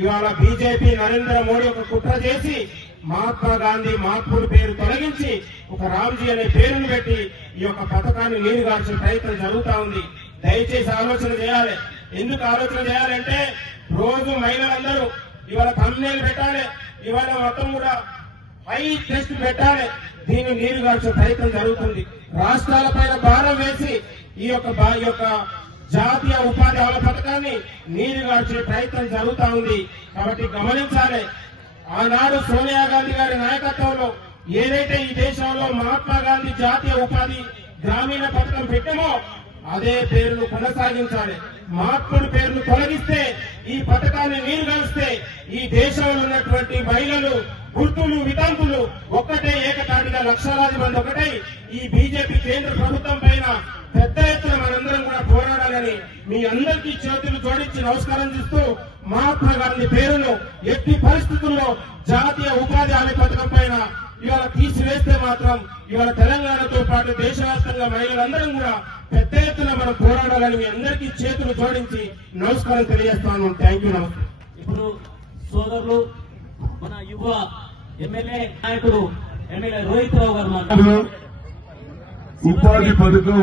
ఇవాళ బీజేపీ నరేంద్ర మోడీ ఒక కుట్ర చేసి మహాత్మా గాంధీ మహాత్ముడి పేరు తొలగించి ఒక రామ్జీ అనే పేరును పెట్టి ఈ యొక్క పథకాన్ని నీరుగార్చిన ప్రయత్నం జరుగుతా ఉంది. దయచేసి ఆలోచన చేయాలి. ఎందుకు ఆలోచన చేయాలంటే రోజు మహిళలందరూ ఇవాళ థంబ్నెయిల్ పెట్టాలి, ఇవాళ మొత్తం కూడా హై టెస్ట్ పెట్టాలి. దీన్ని నీరుగార్చిన ప్రయత్నం జరుగుతుంది. రాష్ట్రాల పైన భారం వేసి ఈ యొక్క జాతీయ ఉపాధి హామీ పథకాన్ని నీరుగార్చే ప్రయత్నం జరుగుతా ఉంది. కాబట్టి గమనించాలి, ఆనాడు సోనియా గాంధీ గారి నాయకత్వంలో ఏదైతే ఈ దేశంలో మహాత్మా గాంధీ జాతీయ ఉపాధి గ్రామీణ పథకం పెట్టామో అదే పేరును కొనసాగించాలి. మహాత్ముడి పేరును తొలగిస్తే, ఈ పథకాన్ని నీరుగారిస్తే ఈ దేశంలో ఉన్నటువంటి మహిళలు, వృద్ధులు, వితంతులు ఒక్కటే ఏకతాటిగా లక్షలాది మంది ఒకటై ఈ బీజేపీ కేంద్ర ప్రభుత్వం పైన పెద్ద ఎత్తున మనందరం కూడా పోరాడాలని మీ అందరికీ చేతులు జోడించి నమస్కారం చేస్తూ మహాత్మా గాంధీ పేరును ఎట్టి పరిస్థితుల్లో జాతీయ ఉపాధి హామీ పథకం పైన ఇవాళ తీసివేస్తే మాత్రం ఇవాళ తెలంగాణతో పాటు దేశవ్యాప్తంగా మహిళలందరం కూడా పెద్ద ఎత్తున మనం పోరాడాలని మీ అందరికీ చేతులు జోడించి నమస్కారం తెలియజేస్తాను. Thank you. నమస్తే. ఇప్పుడు సోదరులు మన యువ ఎమ్మెల్యే నాయకుడు ఎమ్మెల్యే రోహిత్ రావు గారు ఉపాధి పథకం